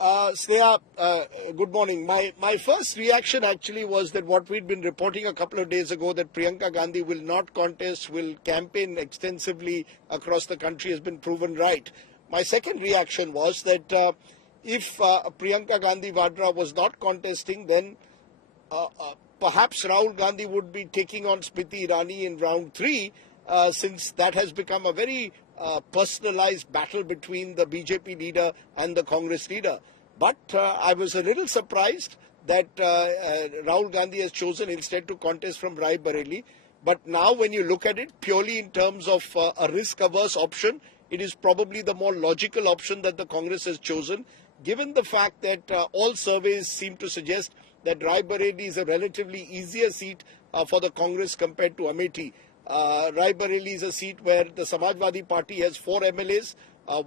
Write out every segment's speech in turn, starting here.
Sneha, good morning. My first reaction actually was that what we'd been reporting a couple of days ago, that Priyanka Gandhi will not contest, will campaign extensively across the country, has been proven right. My second reaction was that if Priyanka Gandhi Vadra was not contesting, then perhaps Rahul Gandhi would be taking on Smriti Irani in round three, since that has become a very personalized battle between the BJP leader and the Congress leader. But I was a little surprised that Rahul Gandhi has chosen instead to contest from Rai Bareli. But now when you look at it purely in terms of a risk-averse option, it is probably the more logical option that the Congress has chosen, given the fact that all surveys seem to suggest that Rai Bareli is a relatively easier seat for the Congress compared to Amethi. Rai Bareli is a seat where the Samajwadi Party has 4 MLAs.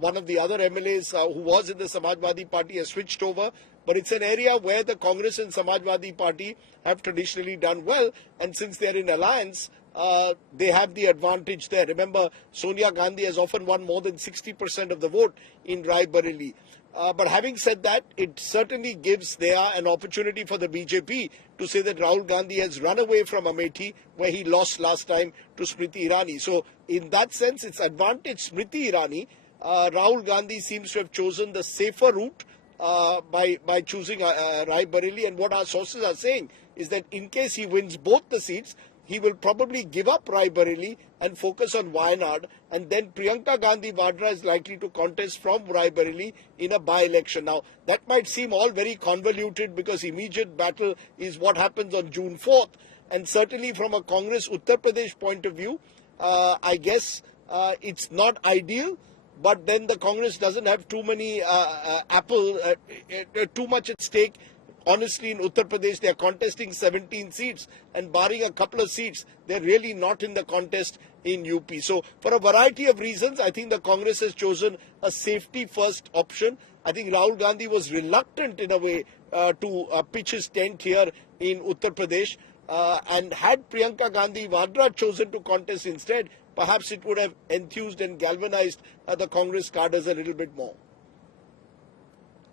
One of the other MLAs who was in the Samajwadi Party has switched over. But it's an area where the Congress and Samajwadi Party have traditionally done well. And since they're in alliance, they have the advantage there. Remember, Sonia Gandhi has often won more than 60% of the vote in Rai Bareli. But having said that, it certainly gives there an opportunity for the BJP to say that Rahul Gandhi has run away from Amethi, where he lost last time to Smriti Irani. So in that sense, it's advantage Smriti Irani. Rahul Gandhi seems to have chosen the safer route by choosing Rai Bareli. And what our sources are saying is that in case he wins both the seats, he will probably give up Rai Bareli and focus on Wayanad, and then Priyanka Gandhi Vadra is likely to contest from Rai Bareli in a by-election. Now, that might seem all very convoluted because immediate battle is what happens on June 4th, and certainly from a Congress Uttar Pradesh point of view, I guess it's not ideal, but then the Congress doesn't have too many too much at stake. Honestly, in Uttar Pradesh, they are contesting 17 seats, and barring a couple of seats, they're really not in the contest in UP. So, for a variety of reasons, I think the Congress has chosen a safety-first option. I think Rahul Gandhi was reluctant, in a way, to pitch his tent here in Uttar Pradesh. And had Priyanka Gandhi Vadra chosen to contest instead, perhaps it would have enthused and galvanized the Congress cadres a little bit more.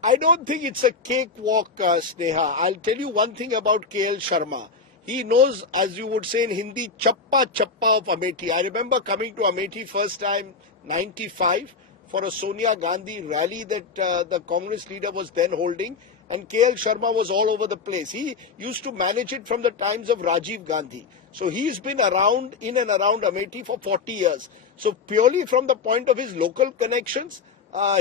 I don't think it's a cakewalk, Sneha. I'll tell you one thing about KL Sharma. He knows, as you would say in Hindi, chappa chappa of Amethi. I remember coming to Amethi first time, 95, for a Sonia Gandhi rally that the Congress leader was then holding. And KL Sharma was all over the place. He used to manage it from the times of Rajiv Gandhi. So he's been around, in and around Amethi for 40 years. So purely from the point of his local connections,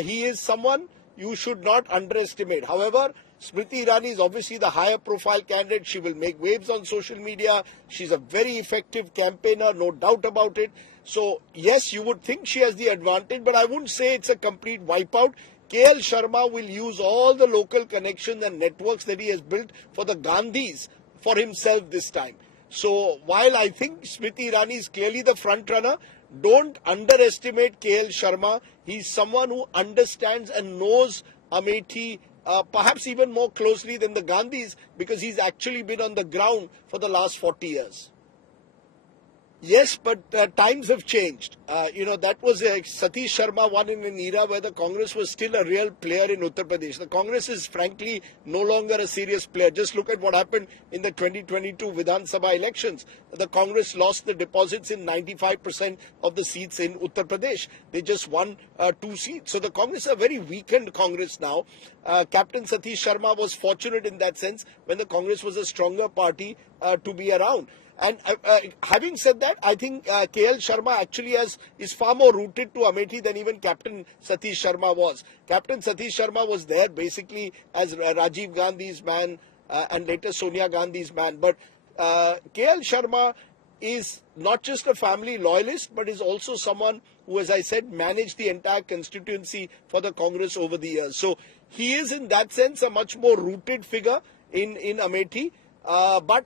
he is someone you should not underestimate. However, Smriti Irani is obviously the higher profile candidate. She will make waves on social media. She's a very effective campaigner, no doubt about it. So, yes, you would think she has the advantage, but I wouldn't say it's a complete wipeout. KL Sharma will use all the local connections and networks that he has built for the Gandhis for himself this time. So, while I think Smriti Irani is clearly the front runner, don't underestimate KL Sharma. He's someone who understands and knows Amethi perhaps even more closely than the Gandhis, because he's actually been on the ground for the last 40 years. Yes, but times have changed. That was Satish Sharma won in an era where the Congress was still a real player in Uttar Pradesh. The Congress is frankly no longer a serious player. Just look at what happened in the 2022 Vidhan Sabha elections. The Congress lost the deposits in 95% of the seats in Uttar Pradesh. They just won 2 seats. So the Congress is a very weakened Congress now. Captain Satish Sharma was fortunate in that sense when the Congress was a stronger party to be around. And having said that, I think KL Sharma actually is far more rooted to Amethi than even Captain Satish Sharma was. Captain Satish Sharma was there basically as Rajiv Gandhi's man and later Sonia Gandhi's man. But KL Sharma is not just a family loyalist, but is also someone who, as I said, managed the entire constituency for the Congress over the years. So he is in that sense a much more rooted figure in Amethi. But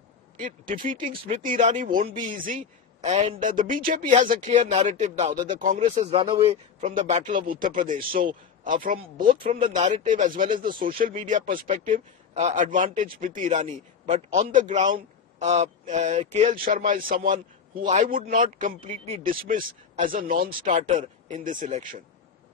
defeating Smriti Irani won't be easy, and the BJP has a clear narrative now that the Congress has run away from the battle of Uttar Pradesh. So from the narrative as well as the social media perspective, advantage Smriti Irani. But on the ground, KL Sharma is someone who I would not completely dismiss as a non-starter in this election.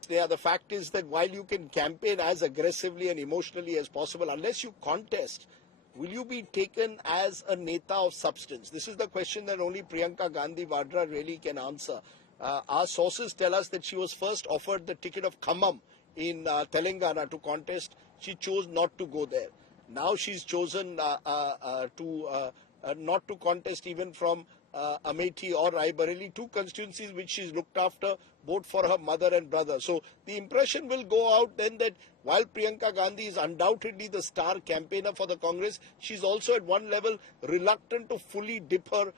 Sneha, the fact is that while you can campaign as aggressively and emotionally as possible, unless you contest, will you be taken as a neta of substance? This is the question that only Priyanka Gandhi Vadra really can answer. Our sources tell us that she was first offered the ticket of Khammam in Telangana to contest. She chose not to go there. Now she's chosen to not to contest even from Amethi or Raebareli, two constituencies which she's looked after both for her mother and brother. So the impression will go out then that while Priyanka Gandhi is undoubtedly the star campaigner for the Congress, she's also at one level reluctant to fully dip her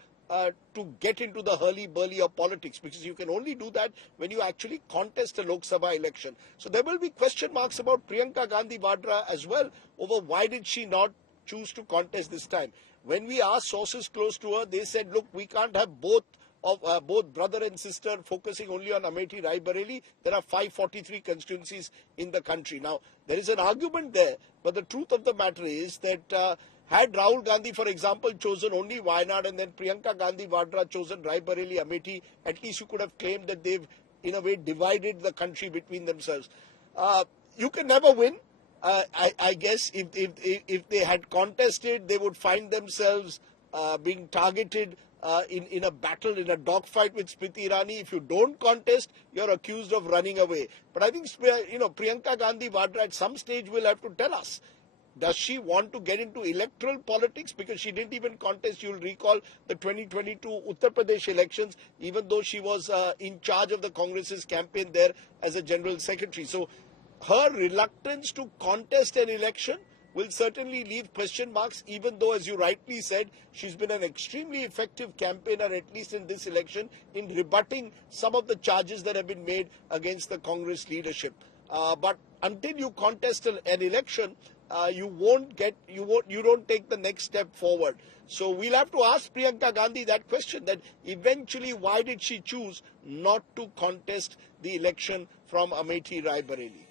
to get into the hurly-burly of politics, because you can only do that when you actually contest a Lok Sabha election. So there will be question marks about Priyanka Gandhi Vadra as well over why did she not choose to contest this time. When we asked sources close to her, they said, look, we can't have both brother and sister focusing only on Amethi Raebareli. There are 543 constituencies in the country. Now, there is an argument there, but the truth of the matter is that had Rahul Gandhi, for example, chosen only Wayanad and then Priyanka Gandhi Vadra chosen Raebareli, Amethi, at least you could have claimed that they've, in a way, divided the country between themselves. You can never win. I guess if they had contested, they would find themselves being targeted in a battle, in a dogfight with Smriti Irani. If you don't contest, you're accused of running away. But I think, Priyanka Gandhi Vadra at some stage will have to tell us, does she want to get into electoral politics? Because she didn't even contest, you'll recall, the 2022 Uttar Pradesh elections, even though she was in charge of the Congress's campaign there as a general secretary. So her reluctance to contest an election will certainly leave question marks, even though, as you rightly said, she's been an extremely effective campaigner, at least in this election, in rebutting some of the charges that have been made against the Congress leadership. But until you contest an election, you don't take the next step forward. So we'll have to ask Priyanka Gandhi that question, that eventually why did she choose not to contest the election from Amethi Raebareli?